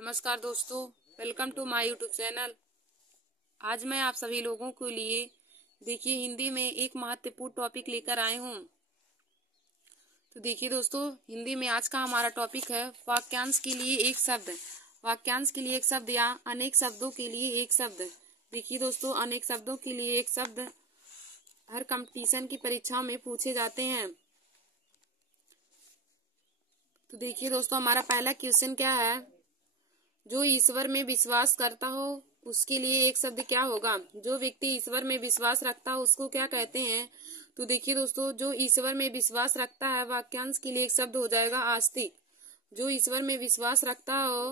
नमस्कार दोस्तों, welcome to my YouTube channel. आज मैं आप सभी लोगों के लिए देखिए हिंदी में एक महत्वपूर्ण टॉपिक लेकर आए हूँ। तो देखिए दोस्तों, हिंदी में आज का हमारा टॉपिक है वाक्यांश के लिए एक शब्द। वाक्यांश के लिए एक शब्द या अनेक शब्दों के लिए एक शब्द। देखिए दोस्तों, अनेक शब्दों के लिए एक शब्द हर कंपटीशन की परीक्षाओं में पूछे जाते हैं। तो देखिए दोस्तों, हमारा पहला क्वेश्चन क्या है? जो ईश्वर में विश्वास करता हो उसके लिए एक शब्द क्या होगा? जो व्यक्ति ईश्वर में विश्वास रखता हो उसको क्या कहते हैं? तो देखिए दोस्तों, जो ईश्वर में विश्वास रखता है वाक्यांश के लिए एक शब्द हो जाएगा आस्तिक। जो ईश्वर में विश्वास रखता हो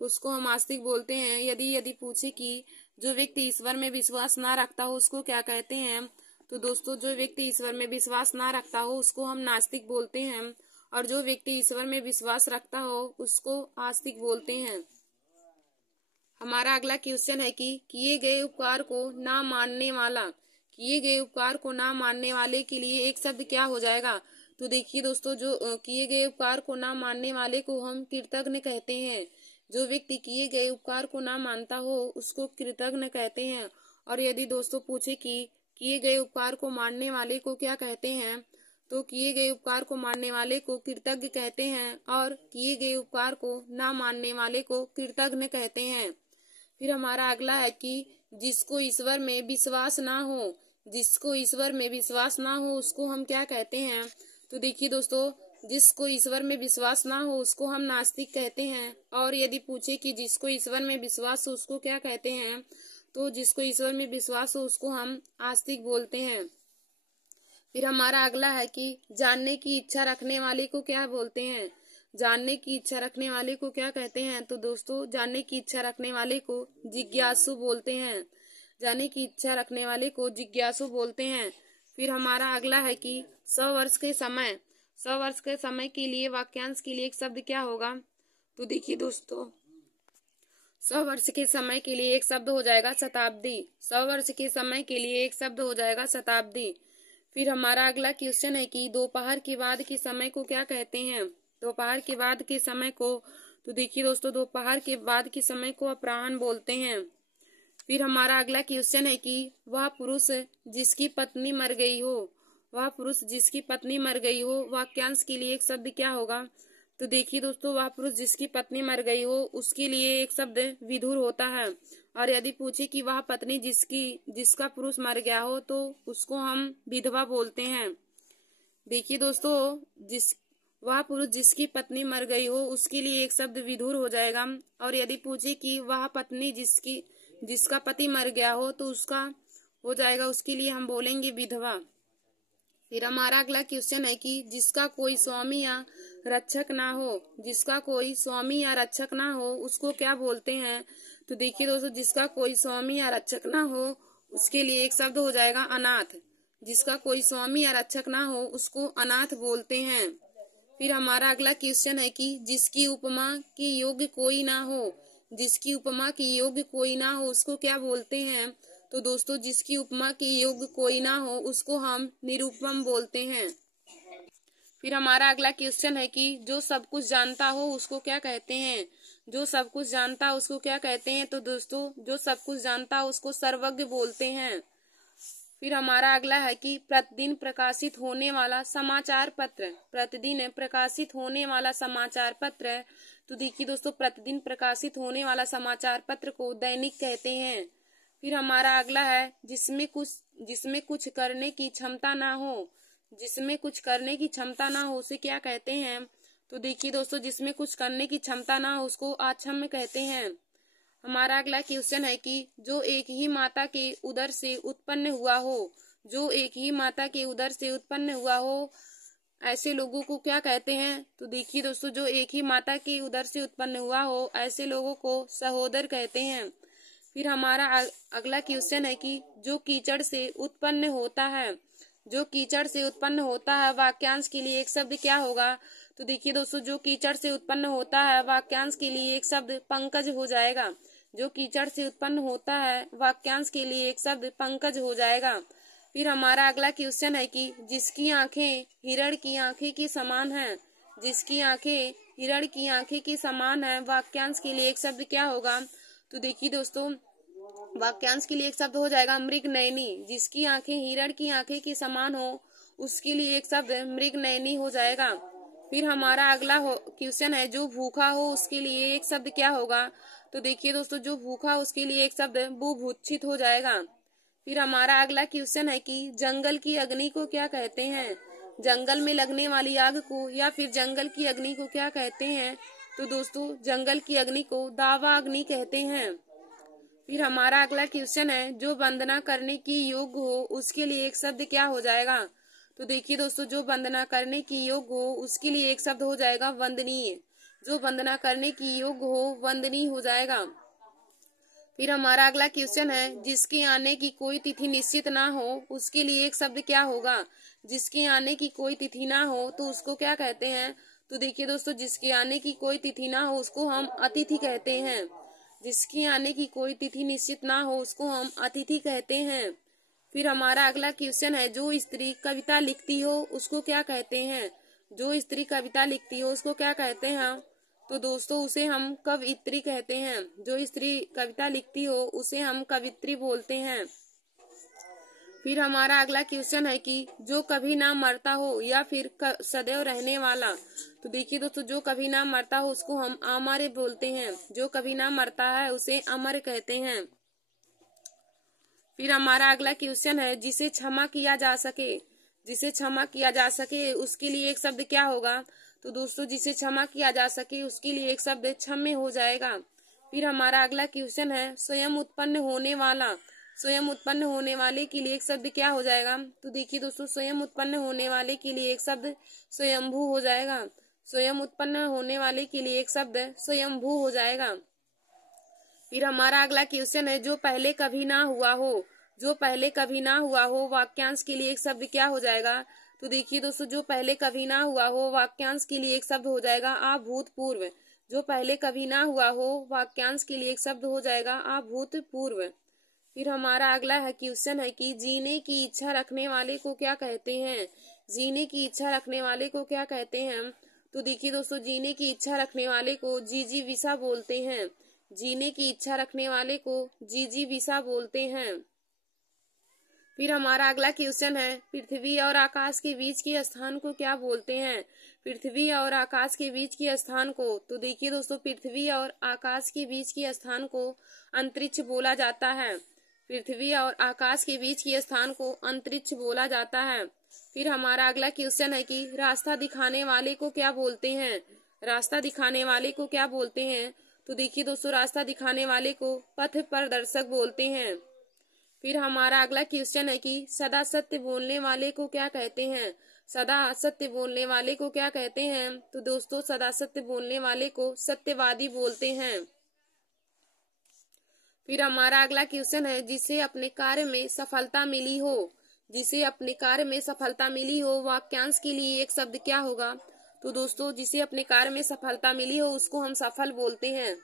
उसको हम आस्तिक बोलते हैं। यदि पूछे कि जो व्यक्ति ईश्वर में विश्वास ना रखता हो उसको क्या कहते हैं, तो दोस्तों जो व्यक्ति ईश्वर में विश्वास ना रखता हो उसको हम नास्तिक बोलते हैं, और जो व्यक्ति ईश्वर में विश्वास रखता हो उसको आस्तिक बोलते हैं। हमारा अगला क्वेश्चन है कि किए गए उपकार को ना मानने वाला। किए गए उपकार को ना मानने वाले के लिए एक शब्द क्या हो जाएगा? तो देखिए दोस्तों, जो किए गए उपकार को ना मानने वाले को हम कृतज्ञ कहते हैं। जो व्यक्ति किए गए उपकार को ना मानता हो उसको कृतज्ञ कहते हैं। और यदि दोस्तों पूछे कि किए गए उपकार को मानने वाले को क्या कहते हैं, तो किए गए उपकार को मानने वाले को कृतज्ञ कहते हैं, और किए गए उपकार को ना मानने वाले को कृतज्ञ कहते हैं। फिर हमारा अगला है कि जिसको ईश्वर में विश्वास ना हो, जिसको ईश्वर में विश्वास ना हो उसको हम क्या कहते हैं? तो देखिए दोस्तों, जिसको ईश्वर में विश्वास ना हो उसको हम नास्तिक कहते हैं। और यदि पूछे कि जिसको ईश्वर में विश्वास हो उसको क्या कहते हैं, तो जिसको ईश्वर में विश्वास हो उसको हम आस्तिक बोलते हैं। फिर हमारा अगला है कि जानने की इच्छा रखने वाले को क्या बोलते हैं? जानने की इच्छा रखने वाले को क्या कहते हैं? तो दोस्तों जानने की इच्छा रखने वाले को जिज्ञासु बोलते हैं। जानने की इच्छा रखने वाले को जिज्ञासु बोलते हैं। फिर हमारा अगला है कि 100 वर्ष के समय, 100 वर्ष के समय के लिए वाक्यांश के लिए एक शब्द क्या होगा? तो देखिए दोस्तों, 100 वर्ष के समय के लिए एक शब्द हो जाएगा शताब्दी। 100 वर्ष के समय के लिए एक शब्द हो जाएगा शताब्दी। फिर हमारा अगला क्वेश्चन है कि दोपहर के बाद के समय को क्या कहते हैं? दोपहर के बाद के समय को, तो देखिए दोस्तों, दोपहर के बाद के समय को अपराह्न बोलते हैं। फिर हमारा अगला क्वेश्चन है कि वह पुरुष जिसकी पत्नी मर गई हो, वह पुरुष जिसकी पत्नी मर गई हो वाक्यांश के लिए एक शब्द क्या होगा? तो देखिए दोस्तों, वह पुरुष जिसकी पत्नी मर गई हो उसके लिए एक शब्द विधुर होता है। और यदि पूछे कि वह पत्नी जिसका पुरुष मर गया हो तो उसको हम विधवा बोलते हैं। देखिए दोस्तों, वह पुरुष जिसकी पत्नी मर गई हो उसके लिए एक शब्द विधुर हो जाएगा। और यदि पूछे कि वह पत्नी जिसका पति मर गया हो तो उसका हो जाएगा, उसके लिए हम बोलेंगे विधवा। फिर हमारा अगला क्वेश्चन है कि जिसका कोई स्वामी या रक्षक ना हो, जिसका कोई स्वामी या रक्षक ना हो उसको क्या बोलते हैं? तो देखिए दोस्तों, जिसका कोई स्वामी या रक्षक ना हो उसके लिए एक शब्द हो जाएगा अनाथ। जिसका कोई स्वामी या रक्षक ना हो उसको अनाथ बोलते हैं। फिर हमारा अगला क्वेश्चन है कि जिसकी उपमा के योग्य कोई ना हो, जिसकी उपमा के योग्य कोई ना हो उसको क्या बोलते हैं? तो दोस्तों, जिसकी उपमा के योग्य कोई ना हो उसको हम निरुपम बोलते हैं। फिर हमारा अगला क्वेश्चन है कि जो सब कुछ जानता हो उसको क्या कहते हैं? जो सब कुछ जानता है उसको क्या कहते हैं? तो दोस्तों, जो सब कुछ जानता है उसको सर्वज्ञ बोलते हैं। फिर हमारा अगला है कि प्रतिदिन प्रकाशित होने वाला समाचार पत्र, प्रतिदिन प्रकाशित होने वाला समाचार पत्र, तो देखिए दोस्तों, प्रतिदिन प्रकाशित होने वाला समाचार पत्र को दैनिक कहते हैं। फिर हमारा अगला है जिसमें कुछ करने की क्षमता ना हो, जिसमें कुछ करने की क्षमता ना हो उसे क्या कहते हैं? तो देखिए दोस्तों, जिसमें कुछ करने की क्षमता ना हो उसको अक्षम कहते हैं। हमारा अगला क्वेश्चन है कि जो एक ही माता के उदर से उत्पन्न हुआ हो, जो एक ही माता के उदर से उत्पन्न हुआ हो ऐसे लोगों को क्या कहते हैं? तो देखिए दोस्तों, जो एक ही माता के उदर से उत्पन्न हुआ हो ऐसे लोगों को सहोदर कहते हैं। फिर हमारा अगला क्वेश्चन है कि जो कीचड़ से उत्पन्न होता है, जो कीचड़ से उत्पन्न होता है वाक्यांश के लिए एक शब्द क्या होगा? तो देखिए दोस्तों, जो कीचड़ से उत्पन्न होता है वाक्यांश के लिए एक शब्द पंकज हो जाएगा। जो कीचड़ से उत्पन्न होता है वाक्यांश के लिए एक शब्द पंकज हो जाएगा। फिर हमारा अगला क्वेश्चन है कि जिसकी आंखें हिरण की आंखें की समान हैं, जिसकी आंखें हिरण की आंखें के समान है, वाक्यांश के लिए एक शब्द क्या होगा? तो देखिए दोस्तों, वाक्यांश के लिए एक शब्द हो जाएगा मृगनयनी। जिसकी आंखें हिरण की आंखें के समान हो उसके लिए एक शब्द मृगनयनी हो जाएगा। फिर हमारा अगला क्वेश्चन है, जो भूखा हो उसके लिए एक शब्द क्या होगा? तो देखिए दोस्तों, जो भूखा हो उसके लिए एक शब्द बुभुक्षित हो जाएगा। फिर हमारा अगला क्वेश्चन है कि जंगल की अग्नि को क्या कहते हैं? जंगल में लगने वाली आग को या फिर जंगल की अग्नि को क्या कहते हैं? तो दोस्तों, जंगल की अग्नि को दावा अग्नि कहते हैं। फिर हमारा अगला क्वेश्चन है, जो वंदना करने की योग्य हो उसके लिए एक शब्द क्या हो जाएगा? तो देखिए दोस्तों, जो वंदना करने की योग्य हो उसके लिए एक शब्द हो जाएगा वंदनीय। जो वंदना करने की योग्य हो वंदनीय हो जाएगा। फिर हमारा अगला क्वेश्चन है, जिसके आने की कोई तिथि निश्चित ना हो उसके लिए एक शब्द क्या होगा? जिसके आने की कोई तिथि ना हो तो उसको क्या कहते हैं? तो देखिए दोस्तों, जिसके आने की कोई तिथि ना हो उसको हम अतिथि कहते हैं। जिसके आने की कोई तिथि निश्चित ना हो उसको हम अतिथि कहते हैं। फिर हमारा अगला क्वेश्चन है, जो स्त्री कविता लिखती हो उसको क्या कहते हैं? जो स्त्री कविता लिखती हो उसको क्या कहते हैं? तो दोस्तों, उसे हम कवयित्री कहते हैं। जो स्त्री कविता लिखती हो उसे हम कवयित्री बोलते हैं। फिर हमारा अगला क्वेश्चन है कि जो कभी ना मरता हो या फिर सदैव रहने वाला। तो देखिए दोस्तों, जो कभी ना मरता हो उसको हम अमर बोलते हैं। जो कभी ना मरता है उसे अमर कहते हैं। फिर हमारा अगला क्वेश्चन है, जिसे क्षमा किया जा सके। जिसे क्षमा किया जा सके उसके लिए एक शब्द क्या होगा? तो दोस्तों, जिसे क्षमा किया जा सके उसके लिए एक शब्द क्षम्य हो जाएगा। फिर हमारा अगला क्वेश्चन है, स्वयं उत्पन्न होने वाला। स्वयं उत्पन्न होने वाले के लिए एक शब्द क्या हो जाएगा? तो देखिए दोस्तों, स्वयं उत्पन्न होने वाले के लिए एक शब्द स्वयंभू हो जाएगा। स्वयं उत्पन्न होने वाले के लिए एक शब्द स्वयंभू हो जाएगा। फिर हमारा अगला क्वेश्चन है, जो पहले कभी ना हुआ हो। जो पहले कभी ना हुआ हो वाक्यांश के लिए एक शब्द क्या हो जाएगा? तो देखिए दोस्तों, जो पहले कभी ना हुआ हो वाक्यांश के लिए एक शब्द हो जाएगा अभूतपूर्व। जो पहले कभी ना हुआ हो वाक्यांश के लिए एक शब्द हो जाएगा अभूतपूर्व। फिर हमारा अगला क्वेश्चन है कि जीने की इच्छा रखने वाले को क्या कहते हैं? जीने की इच्छा रखने वाले को क्या कहते हैं? तो देखिए दोस्तों, जीने की इच्छा रखने वाले को जिजीविषा बोलते हैं। जीने की इच्छा रखने वाले को जिजीविषा बोलते हैं। फिर हमारा अगला क्वेश्चन है, पृथ्वी और आकाश के बीच के स्थान को क्या बोलते हैं? पृथ्वी और आकाश के बीच के स्थान को, तो देखिए दोस्तों, पृथ्वी और आकाश के बीच के स्थान को अंतरिक्ष बोला जाता है। पृथ्वी और आकाश के बीच के स्थान को अंतरिक्ष बोला जाता है। फिर हमारा अगला क्वेश्चन है कि रास्ता दिखाने वाले को क्या बोलते हैं? रास्ता दिखाने वाले को क्या बोलते हैं? तो देखिए दोस्तों, रास्ता दिखाने वाले को पथ प्रदर्शक बोलते हैं। फिर हमारा अगला क्वेश्चन है कि सदा सत्य बोलने वाले को क्या कहते हैं? सदा सत्य बोलने वाले को क्या कहते हैं? तो दोस्तों, सदा सत्य बोलने वाले को सत्यवादी बोलते हैं। फिर हमारा अगला क्वेश्चन है, जिसे अपने कार्य में सफलता मिली हो। जिसे अपने कार्य में सफलता मिली हो वाक्यांश के लिए एक शब्द क्या होगा? तो दोस्तों, जिसे अपने कार्य में सफलता मिली हो उसको हम सफल बोलते हैं।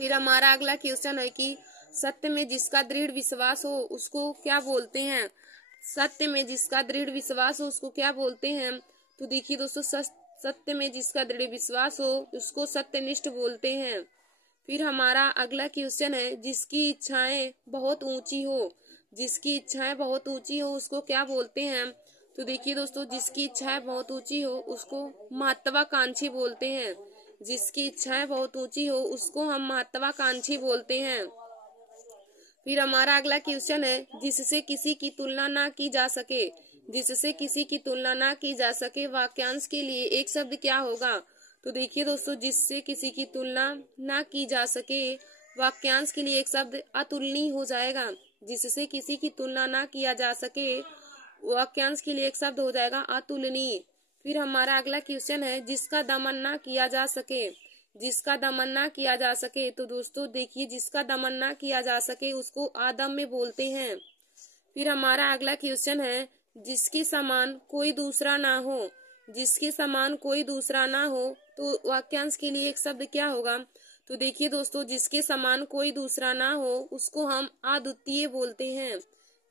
फिर हमारा अगला क्वेश्चन है कि सत्य में जिसका दृढ़ विश्वास हो उसको क्या बोलते हैं? सत्य में जिसका दृढ़ विश्वास हो उसको क्या बोलते हैं? तो देखिए दोस्तों, सत्य में जिसका दृढ़ विश्वास हो उसको सत्यनिष्ठ बोलते हैं। फिर हमारा अगला क्वेश्चन है, जिसकी इच्छाएं बहुत ऊंची हो। जिसकी इच्छाएं बहुत ऊंची हो उसको क्या बोलते हैं? तो देखिए दोस्तों, जिसकी इच्छाएं बहुत ऊंची हो उसको महत्वाकांक्षी बोलते हैं। जिसकी इच्छाएं बहुत ऊंची हो उसको हम महत्वाकांक्षी बोलते हैं। फिर हमारा अगला क्वेश्चन है, जिससे किसी की तुलना ना की जा सके। जिससे किसी की तुलना ना की जा सके वाक्यांश के लिए एक शब्द क्या होगा? तो देखिए दोस्तों, जिससे किसी की तुलना ना की जा सके वाक्यांश के लिए एक शब्द अतुलनीय हो जाएगा। जिससे किसी की तुलना ना किया जा सके वाक्यांश के लिए एक शब्द हो जाएगा अतुलनीय। फिर हमारा अगला क्वेश्चन है, जिसका दमन ना किया जा सके। जिसका दमन ना किया जा सके, तो दोस्तों देखिए, जिसका दमन ना किया जा सके उसको अदम्य बोलते हैं। फिर हमारा अगला क्वेश्चन है, जिसके समान कोई दूसरा ना हो। जिसके समान कोई दूसरा ना हो तो वाक्यांश के लिए एक शब्द क्या होगा? तो देखिए दोस्तों, जिसके समान कोई दूसरा ना हो उसको हम अद्वितीय बोलते हैं।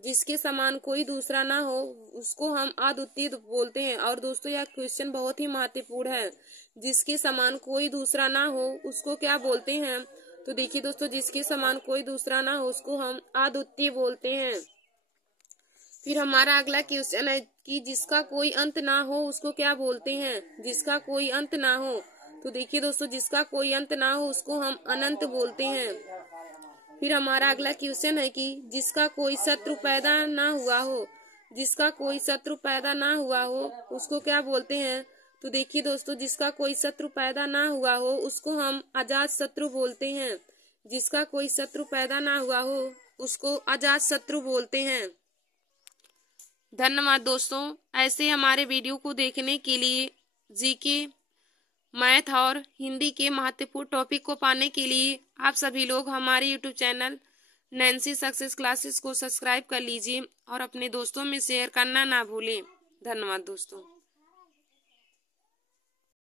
जिसके समान कोई दूसरा ना हो उसको हम अद्वितीय बोलते हैं। और दोस्तों यह क्वेश्चन बहुत ही महत्वपूर्ण है। जिसके समान कोई दूसरा ना हो उसको क्या बोलते हैं? तो देखिए दोस्तों, जिसके समान कोई दूसरा ना हो उसको हम अद्वितीय बोलते हैं। फिर हमारा अगला क्वेश्चन है कि जिसका कोई अंत ना हो उसको क्या बोलते हैं? जिसका कोई अंत ना हो, तो देखिए दोस्तों, जिसका कोई अंत ना हो उसको हम अनंत बोलते हैं। फिर हमारा अगला क्वेश्चन है कि जिसका कोई शत्रु पैदा ना हुआ हो, जिसका कोई शत्रु पैदा ना हुआ हो उसको क्या बोलते हैं? तो देखिए दोस्तों, जिसका कोई शत्रु पैदा ना हुआ हो उसको हम अजात शत्रु बोलते हैं। जिसका कोई शत्रु पैदा ना हुआ हो उसको अजात शत्रु बोलते हैं। धन्यवाद दोस्तों। ऐसे हमारे वीडियो को देखने के लिए जीके, मैथ और हिंदी के महत्वपूर्ण टॉपिक को पाने के लिए आप सभी लोग हमारे YouTube channel Nancy success classes को सब्सक्राइब कर लीजिए और अपने दोस्तों में शेयर करना ना भूलें। धन्यवाद दोस्तों।